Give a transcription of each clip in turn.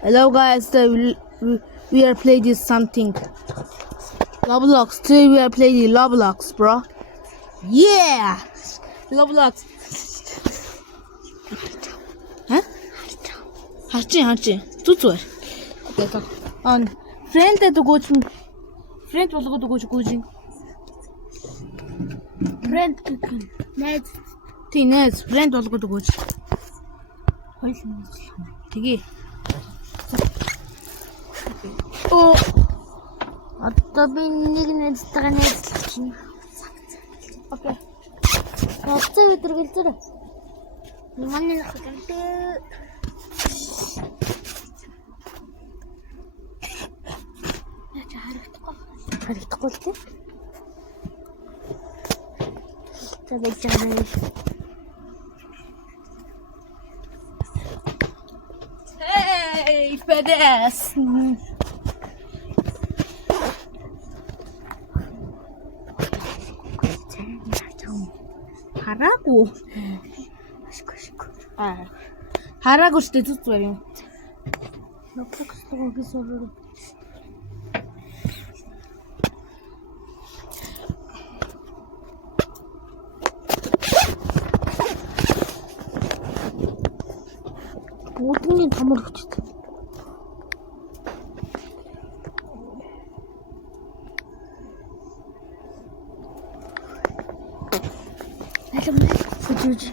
Hello guys, we are playing this something. Roblox. Today we are playing Roblox, bro. Yeah! Roblox. Huh? Харчин. Зүзүүр. Okay, так. Friend өгөөч. Friend болгоод өгөөч. Friend гэх найз. Тийм найз, friend болгоод өгөөч. Хоёул найз. Тэгээ. Оо. Одоо би нэг найзтайгаа найзлах чинь. Окей. Хавцаа өдөр гэлзэр. Манай хөлтэй. Яа харагдахгүй л тийм. Тавчаарай. Hey, pedes. Хараагүй. Хараагүй шүү дээ зүзүү юм. Нөпөксгөө гисороо. Будний тамар хүчтэй. Алам хүчтэй.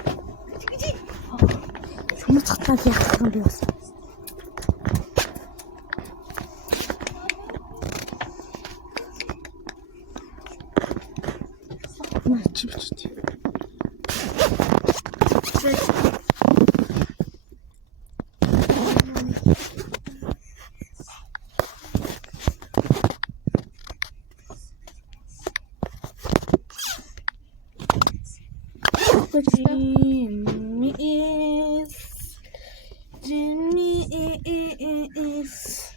Сумцгатаа яах юм бэ бас. Мачивчтэй. Jimmy is.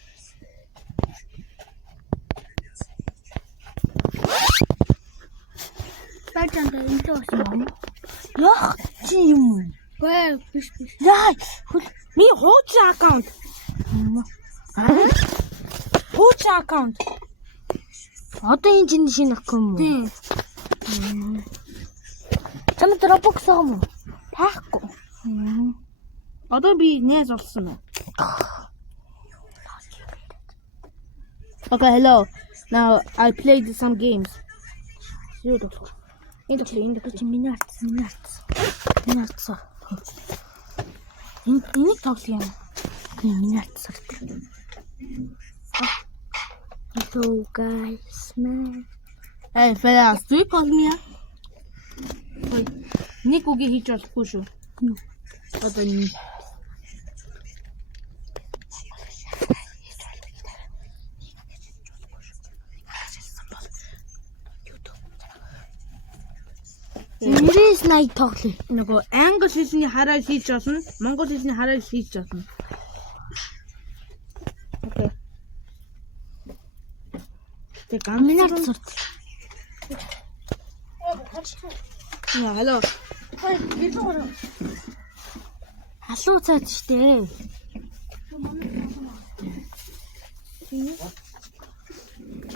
Бачанда энэ тоосон. Яах чи юм? Бай биш. Яа, ми хуучин аккаунт. Хуучин аккаунт. Одоо энэ чинь шинэ аккаунт юм уу? Тийм. Чамд Roblox байгаа мó? Таахгүй. Одоо би найз олсон уу? Okay, hello. Now I played some games. Юу дөө? Энэ чи миний арц. Энийг тоглоё юм. Миний арц. Hello guys, man. Hey, fellas, do you call me? Ой, нэг үгийг хийж болохгүй шүү. Одоо нэг. Нэрээс найд тоглоё. Нөгөө англи хэлний хараа хийж болно, монгол хэлний хараа хийж болно. Окей. Тэг Миний арц. Яа, hello. Халуу цаад штэ.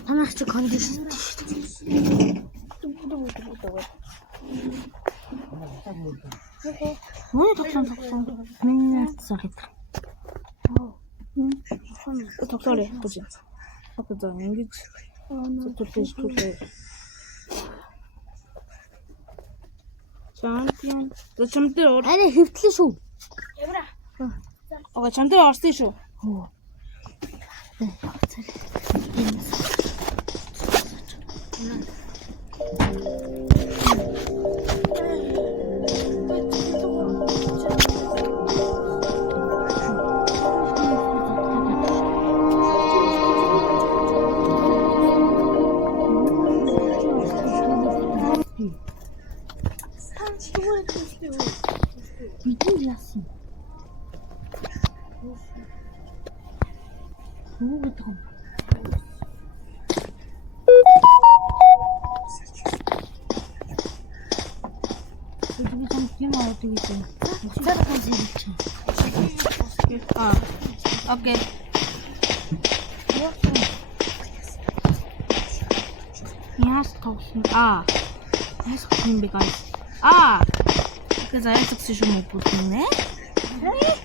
Танах чи кондишн штэ. Мөн тоглоом. Миний арц гэдэг. Тоглоорой гэж. Окей, за ингэж төлөө. Champion. За чамдээ ор. Арай хэвтлээ шүү. Явра. Ага чамдээ орсон шүү. Оо. Бидний яасан? Юу гэдэг юм? Би там юм аваад идэв. Цаадаа хийж. Okay. Yes, tossen. Yes, tossen because because I have to show my putting, ne? Okay.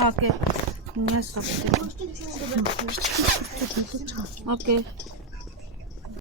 Okay. Yes, okay. Okay.